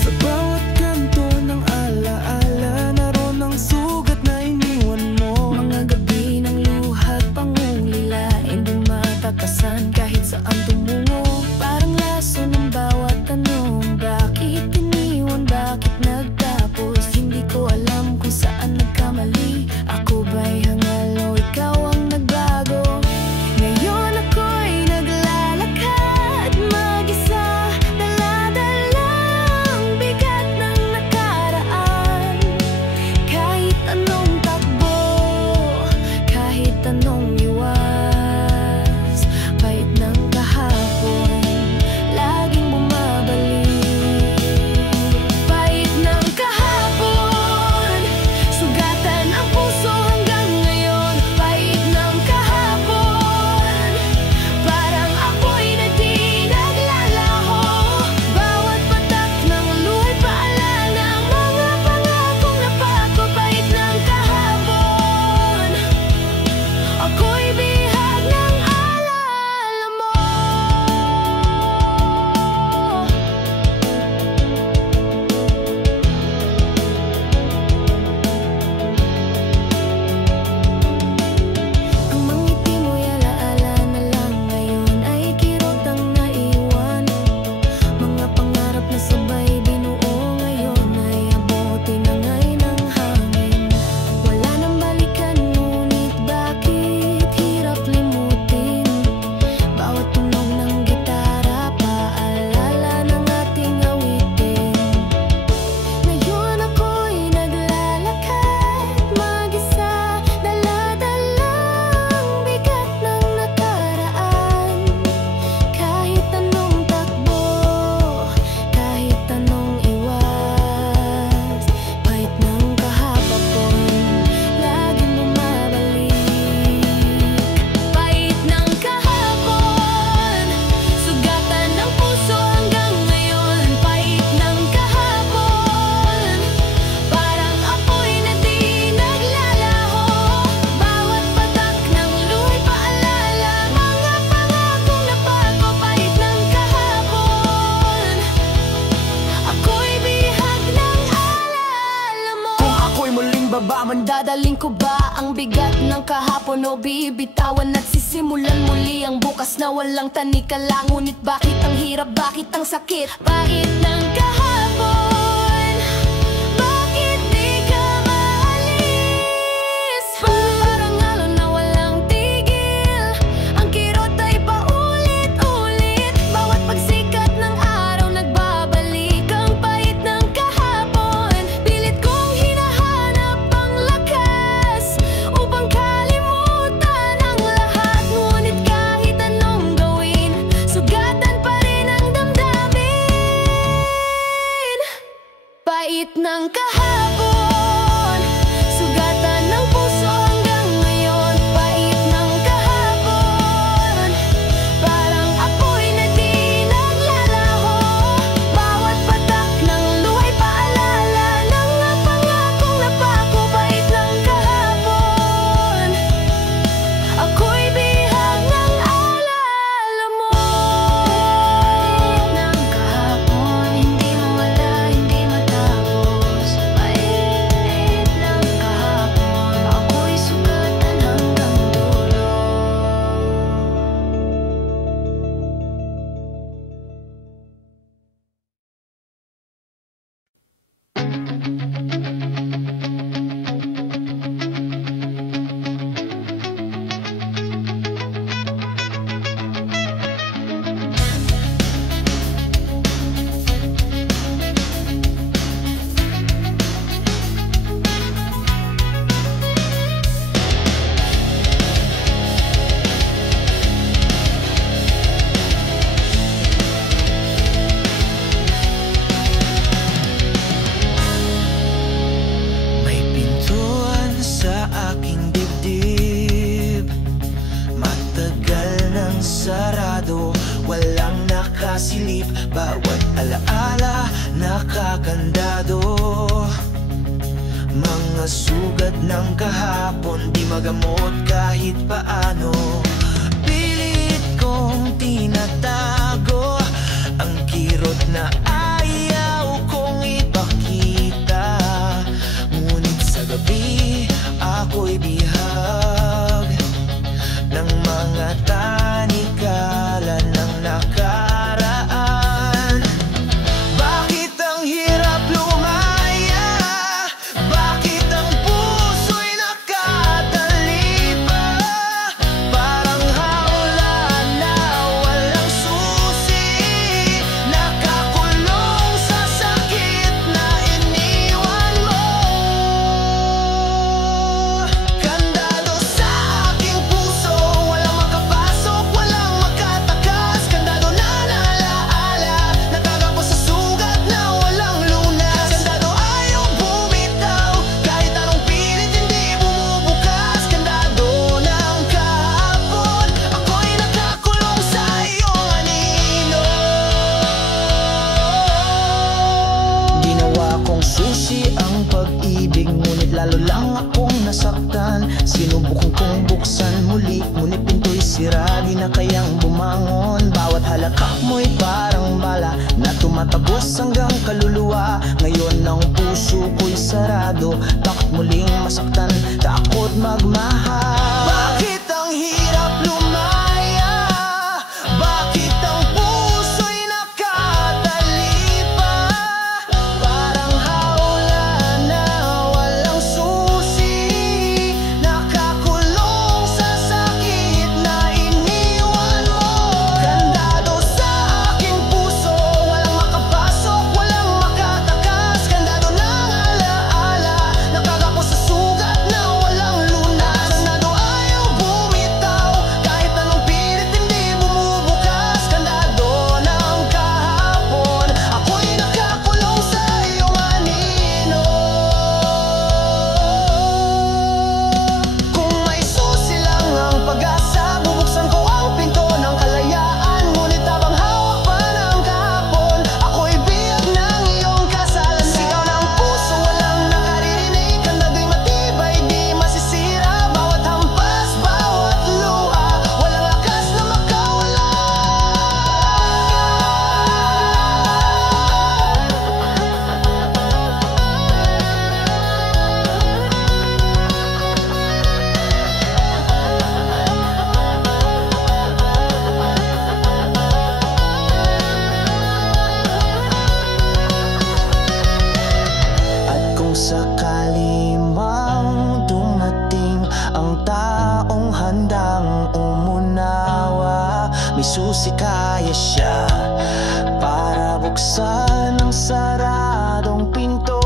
Sa bawat kanto ng alaala, naroon ang sugat na iniwan mo. Mga gabi ng luha at pangulila, hindi matakasan kahit saan tumungo. Parang laso ng bawat tanong, bakit iniwan, bakit nagtapos? Hindi ko alam kung saan nagkamali. Ako ba'y hangal o ikaw ang nagbago? Ngayon ako'y naglalakad mag-isa, dala-dalang bigat ng nakaraan. Kahit anong takbo, kahit anong iwas, pahit ng kahapon, laging bumabalik. Pahit ng kahapon, sugatan ang puso hanggang ngayon. Pahit ng kahapon, parang apoy na di naglalaho. Bawat patak ng luhay paalala, mga pangakong napako. Pahit ng kahapon, ako'y bihag ng alaala mo. Ang mga ngiti mo'y alaala na lang ngayon, ay kirot ang naiwan. Mga pangarap na sabay binuo ngayon, ay abutin na ngay ng hangin. Wala nang balikan, ngunit bakit hirap limutin? Bawat tunog ng gitara, paalala ng ating awitin. Ngayon ako'y naglalakad mag-isa, dala-dalang bigat ng nakaraan. Kahit anong takbo, kahit anong iwas, pahit ng kahapon, laging bumabalik. Pahit ng kahapon, sugatan ng puso hanggang ngayon. Pahit ng kahapon, parang apoy na di naglalaho. Bawat patak ng luhay paalala, mga pangakong napako. Pahit ng kahapon, ako'y bihag ng alaala mo. Kung ako'y muling baba, mandadaling ko ba ang bigat ng kahapon o bibitawan at sisimulan muli ang bukas na walang tanikala? Ngunit bakit ang hirap, bakit ang sakit? Pahit ng kahapon, bakit di ka maalis? Parang alon na walang tigil, ang kirot ay paulit-ulit. Bawat pagsikat ng araw nagbabalik ang pahit ng kahapon. Pilit kong hinahanap ang lakas upang kalimutan ang lahat. Ngunit kahit anong gawin, sugatan pa rin ang damdamin. Pahit ng kahapon, sugatan ng puso hanggang ngayon. Pahit ng kahapon, parang apoy na di naglalaho. Bawat patak ng luhay paalala ng mga pangakong napako. Pahit ng kahapon, ako'y bihag ng alaala mo. Pahit ng kahapon, hindi mawala, hindi matapos. sarado, walang nakasilip, bawat alaala nakakandado. Mga sugat ng kahapon, di magamot kahit paano. Pilit kong tinatago ang kirot na ayaw kong ipakita. Ngunit sa gabi, ako'y bihag ng mga tanikala ng nakaraan. Bakit ang hirap lumaya? Bakit ang puso'y nakatalipa? Parang hawla na walang susi, nakakulong sa sakit na iniwan mo. Kandado sa aking puso, walang makapasok, walang makatakas. Kandado na alaala, nakakapos sa sugat na walang lunas. Kandado ayaw bumitaw, kahit anong pilit hindi bumubukas. Kandado ng kahapon, ako'y nakakulong sa iyong anino. Ginawa kong susi ang pag-ibig, ngunit lalo lang akong nasaktan. Sinubukan kong buksan muli, ngunit pinto'y sira, di na kayang bumangon. Bawat halakak mo'y parang bala na tumatagos hanggang kaluluwa. Ngayon ang puso ko'y sarado, bakit muling masaktan, takot magmahal? Bakit ang hirap lumaya? Bakit ang puso'y nakatalipa? Parang hawla na walang susi, nakakulong sa sakit na iniwan mo. Kandado sa aking puso, walang makapasok, walang makatakas. Kandado ng alaala, nakakapos sa sugat na walang lunas. Kandado ayaw bumitaw, kahit anong pilit hindi bumubukas. Kandado ng kahapon, ako'y nakakulong sa iyong anino. Kung may susi lang ang pag-asa, bubuksan ko ang pinto ng kalayaan. Ngunit habang hawak pa ng kahapon, ako'y biyag ng iyong kasalanan. Sigaw ng puso, walang nakaririnig. Kandado'y matibay, di masisira. Bawat hampas, bawat luha, walang lakas na makawala. At kung sakali mang dumating ang taong handang umunawa, may susi kaya siya para buksan ang saradong pinto.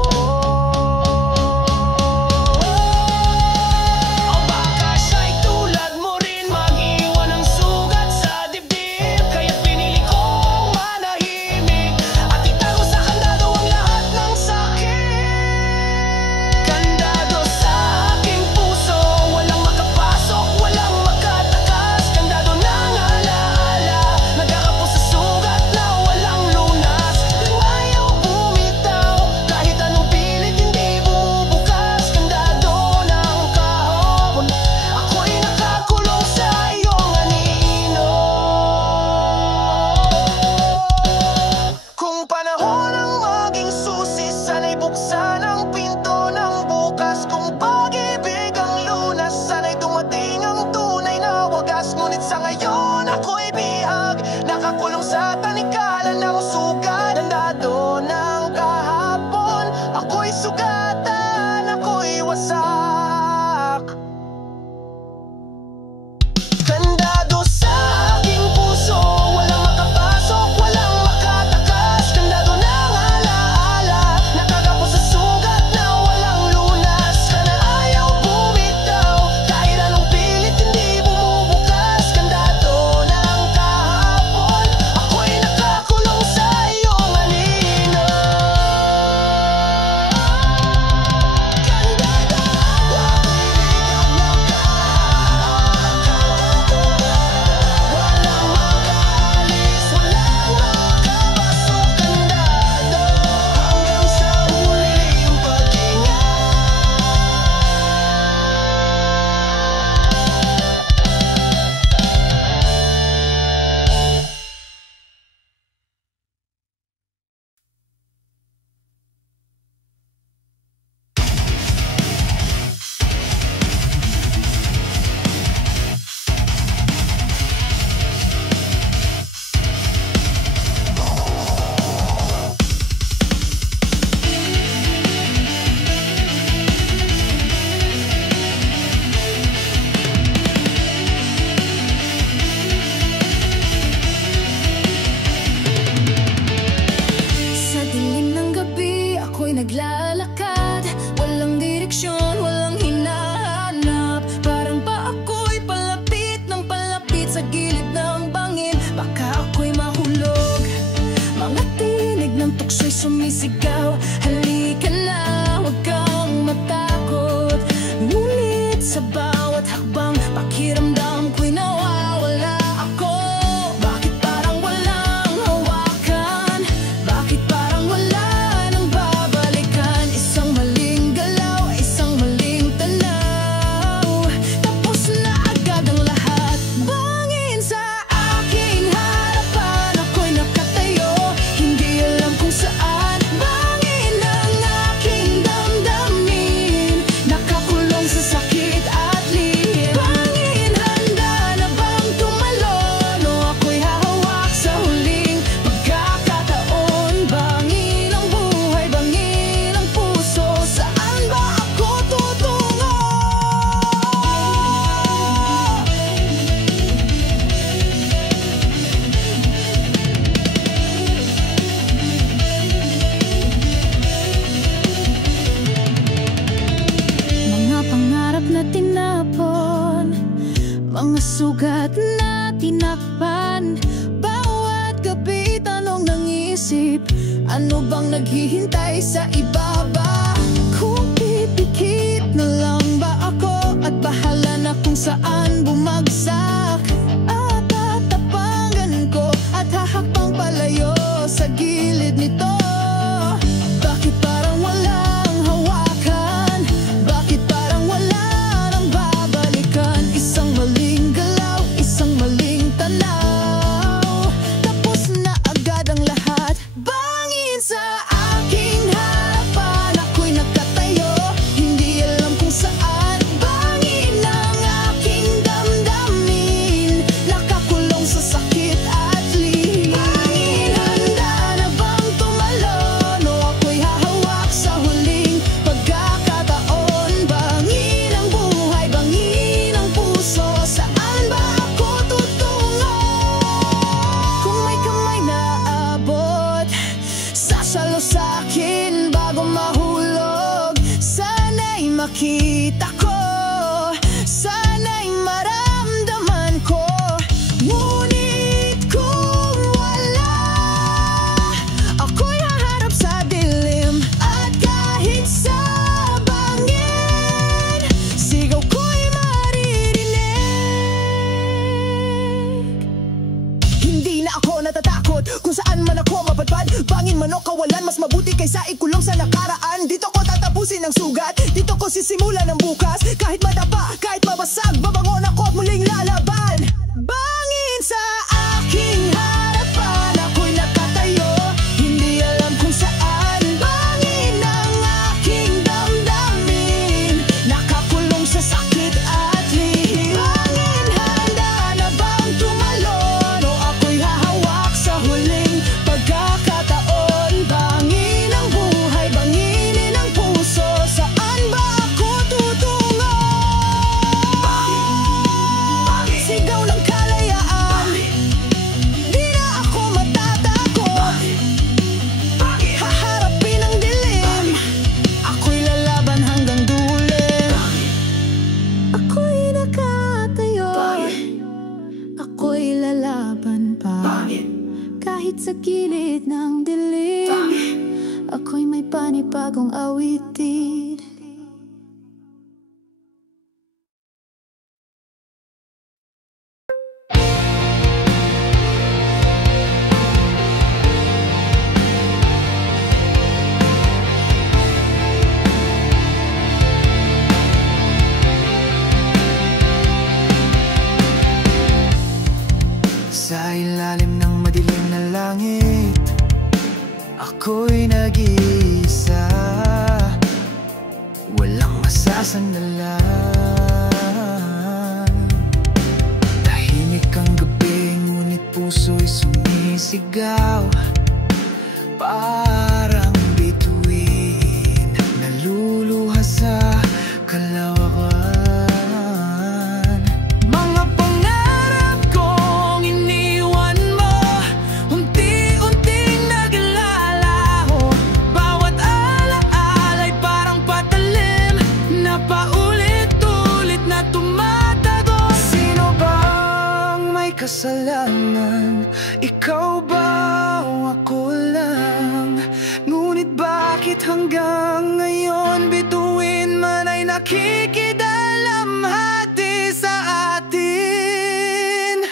O baka siya'y tulad mo rin, mag-iwan ng sugat sa dibdib. Kaya't pinili kong manahimik at itago sa kandado ang lahat ng sakit. Kandado sa aking puso, walang makapasok, walang makatakas. Kandado ng alaala, nagkakapos sa sugat na walang lunas. Kung ayaw bumitaw, kahit sumisigaw. Halika na, huwag kang matakot. Ngunit sa bawat hakbang, pakiramdam ko'y nawawala ako. Bakit parang walang hawakan? Bakit parang wala nang babalikan? Isang maling galaw, isang maling tanaw, tapos na agad ang lahat. Bangin sa aking harapan, ako'y nakatayo, hindi alam kung saan. Bangin ang aking damdamin, nakakulong sa sakit at lihim. Bangin, handa na bang tumalon, o ako'y hahawak sa huling pagkakataon? Bangin ang buhay, bangin ang puso, saan ba ako tutungo? Mga pangarap na tinapon, mga sugat na tinakpan. Bawat gabi tanong ng isip, ano bang naghihintay sa ibaba? Kung pipikit na lang ba ako, at bahala na kung saan bumagsak. At tatapangan ko, at hahakbang palayo sa gilid nito. Bakit parang walang hawakan? Bakit parang wala nang babalikan? Isang maling galaw, isang maling tanaw, tapos na agad ang lahat. Bangin sa aking harapan, ako'y nakatayo, hindi alam kung saan. Bangin ang aking damdamin, nakakulong sa sakit at lihim. Bangin, handa na bang tumalon, o ako'y hahawak sa huling pagkakataon? Bangin ang buhay, bangin ang puso, saan ba ako tutungo? Kung may kamay na abot, sasalo sa'kin bago mahulog. Sana'y makita ko, sana'y maramdaman ko. Ngunit kung wala, ako'y haharap sa dilim. At kahit sa bangin, sigaw ko'y maririnig. Hindi na ako natatakot kung saan man ako mapadpad. Bangin man o kawalan, mas mabuti kaysa ikulong sa nakaraan. Dito ko tatapusin ang sugat, dito ko sisimulan ang bukas. Kahit madapa, kahit mabasag, babangon ako at muling lalaban. Bangin sa aking harapan, ako'y nakatayo, hindi alam kung saan. Bangin ang aking damdamin, nakakulong sa sakit at lihim. Bangin, handa na bang tumalon, o ako'y hahawak sa huling pagkakataon? Bangin ang buhay, banginin ang puso, saan ba ako tutungo? Sigaw ng kalayaan, di na ako matatakot. Haharapin ang dilim, ako'y lalaban hanggang dulo. Ako'y nakatayo, ako'y lalaban pa. Kahit sa gilid ng dilim, ako'y may panibagong awitin. Sa ilalim ng madilim na langit, ako'y nag-iisa, walang masasandalan. Tahimik ang gabi, ngunit puso'y sumisigaw. Parang bituin, naluluha sa kalawakan. Mga pangarap kong iniwan mo, unti-unting naglalaho. Bawat alaala'y parang patalim, na paulit-ulit na tumatago. Sino bang may kasalanan? Ikaw ba o ako lang? Ngunit bakit hanggang ngayon bituin man ay nakikidalamhati sa atin?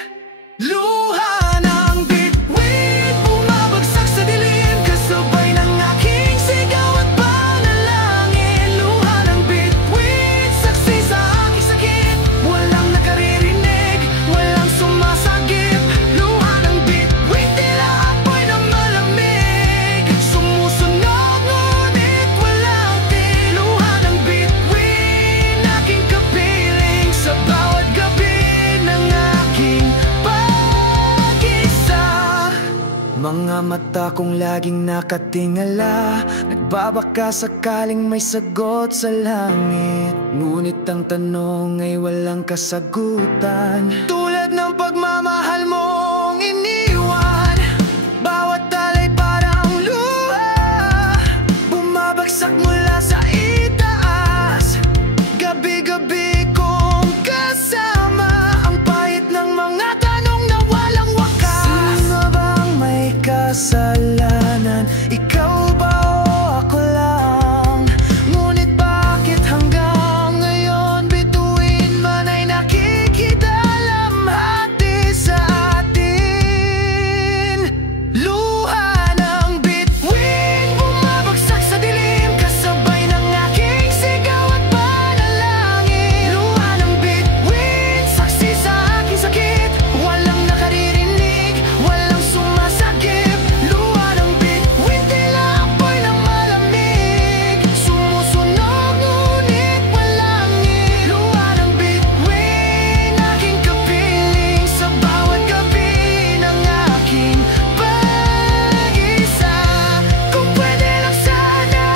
Luha ng bituin, bumabagsak sa dilim, kasabay ng aking sigaw at panalangin. Luha ng bituin, saksi sa aking sakit, walang nakaririnig, walang sumasagip. Luha ng bituin, tila apoy na malamig, sumusunog ngunit walang tigil. Luha ng bituin, aking kapiling sa bawat gabi ng aking pag-isa. Mga mata kong laging nakatingala, nagbabaka sakaling may sagot sa langit. Ngunit ang tanong ay walang kasagutan, tulad ng pagmamahal mong iniwan. Bawat talay parang luha, bumabagsak mula sa itaas. Gabi-gabi kong kasama ang pahit ng mga tanong na walang wakas. Sino bang may kasalanan? Ikaw ba o ako lang? Ngunit bakit hanggang ngayon bituin man ay nakikidalamhati sa atin? Luha ng bituin, bumabagsak sa dilim, kasabay ng aking sigaw at panalangin. Luha ng bituin, saksi sa aking sakit, walang nakaririnig, walang sumasagip. Luha ng bituin, tila apoy na malamig, sumusunog ngunit walang ngil. Luha ng bituin, aking kapiling sa bawat gabi ng aking pag-isa. Kung pwede lang sana,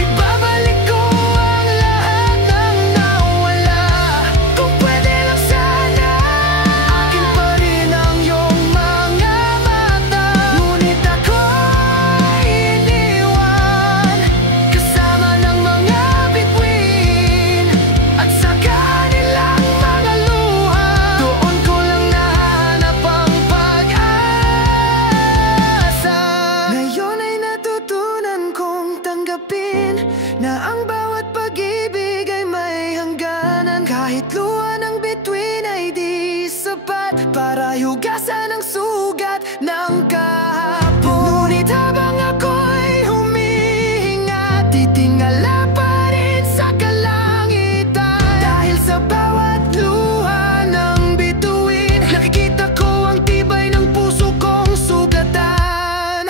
ibabalik ko ang lahat ng nawala. Kung pwede lang sana, akin pa rin ang iyong mga mata. Ngunit ako'y iniwan, kasama ng mga bituin, at sa kanilang mga luha. Doon ko lang nahanap ang pag-asa. Ngayon ay natutunan kong tanggapin na ang bawat pag-ibig ay may hangganan. Kahit luha ng bituin ay di sapat para hugasan ang sugat ng kahapon. Ngunit habang ako'y humihinga, titingala pa rin sa kalangitan. Dahil sa bawat luha ng bituin, nakikita ko ang tibay ng puso kong sugatan.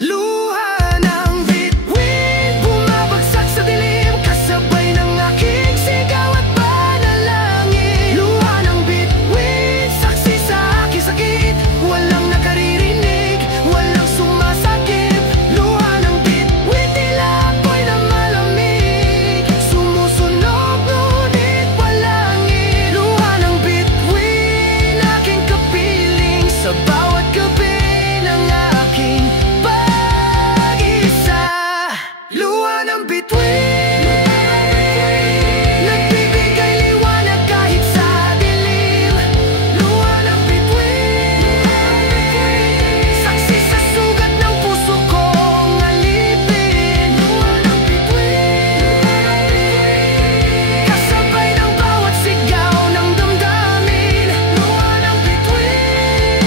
Luha ng bituin, bumabagsak sa dilim, kasabay ng aking sigaw at panalangin. Luha ng bituin, saksi sa aking sakit, walang nakaririnig, walang sumasagip. Luha ng bituin, tila apoy na malamig, sumusunog ngunit walang ngil. Luha ng bituin, aking kapiling sa bawat gabi ng aking pag-isa. Luha ng bituin, nagbibigay liwanag kahit sa dilim. Luha ng bituin, saksi sa sugat ng puso kong alipin. Luha ng bituin, kasabay ng bawat sigaw ng damdamin. Luha ng bituin,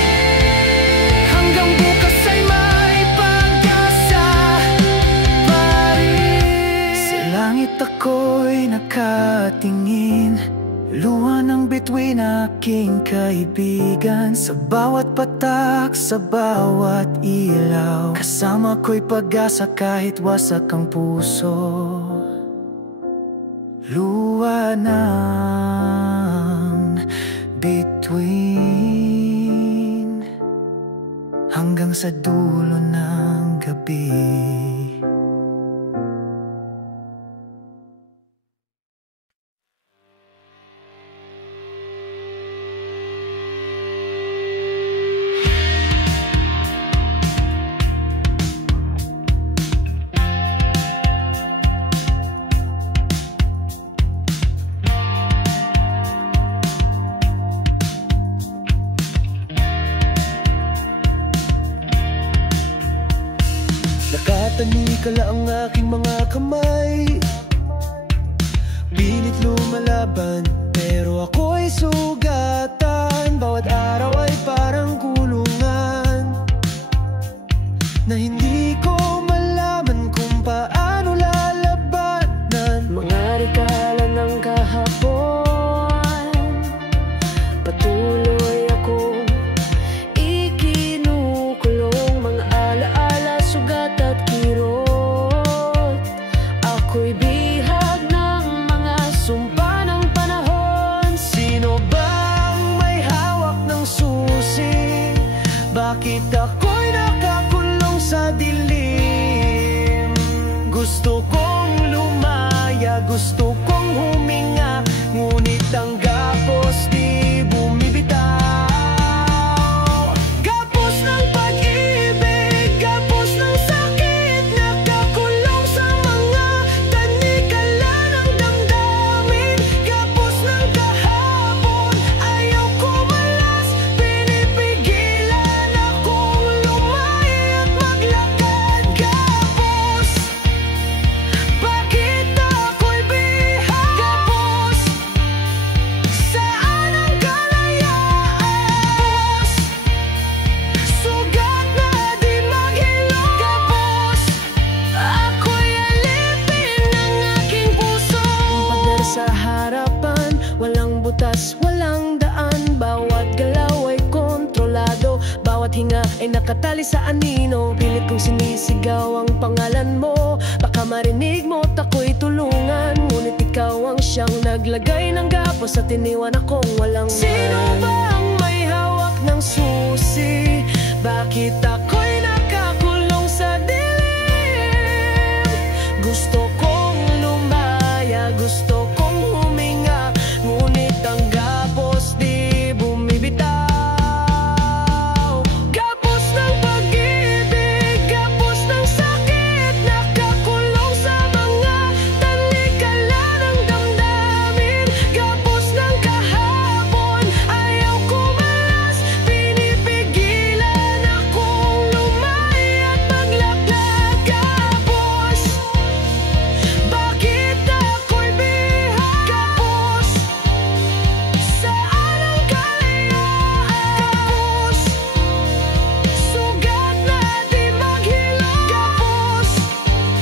hanggang bukas ay may pag-asa pa rin. Sa langit ako'y nakatingin, luha ng bituin aking kaibigan. Sa bawat patak, sa bawat ilaw, kasama ko'y pag-asa kahit wasak ang puso. Luha ng bituin, hanggang sa dulo ng gabi. tanikala ang aking mga kamay. Pilit lumalaban, pero ako'y sugatan. Bawat araw ay parang kulungan na hindi ko malaman kung paano lalabanan. Mga rekala ng kahapon, patuloy akong ikinukulong. Mga alaala, sugat at kirot, ako'y bihag ng mga sumpa ng panahon. Sino bang may hawak ng susi? Bakit ako'y nakakulong sa dilim? Gusto kong lumaya, gusto kong huminga, ngunit ang gapos di bumibitaw. Gapos ng pag-ibig, gapos ng sakit, nakakulong sa mga tanikala ng damdamin. Gapos ng kahapon, ayaw kumalas, pinipigilan akong lumaya at maglakad. Gapos, bakit ako'y bihag? Gapos, saan ang kalayaan? Sugat na di maghilom. Gapos, ako'y alipin ng aking puso. Pader sa harapan, walang butas, walang daan. Bawat galaw ay kontrolado, bawat hinga ay nakatali sa anino. Pilit kong sinisigaw ang pangalan mo, baka marinig mo at ako'y tulungan. Ngunit ikaw ang siyang naglagay ng gapos at iniwan akong walang Sino bang may hawak ng susi? Bakit ako'y nakakulong sa dilim? Gusto kong lumaya, gusto kong huminga, ngunit ang gapos di bumibitaw. Gapos ng pag-ibig, gapos ng sakit, nakakulong sa mga tanikala ng damdamin. Gapos ng kahapon, ayaw kumalas, pinipigilan akong lumaya at maglakad. Gapos, bakit ako'y bihag? Gapos, saan ang kalayaan? Gapos, sugat na di maghilom. Gapos,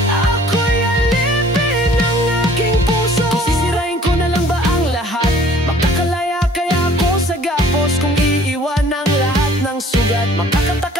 ako'y alipin ng aking puso. Kung sisirain ko na lang ba ang lahat? Makakalaya kaya ako sa gapos kung iiwan ang lahat ng sugat? Makakatak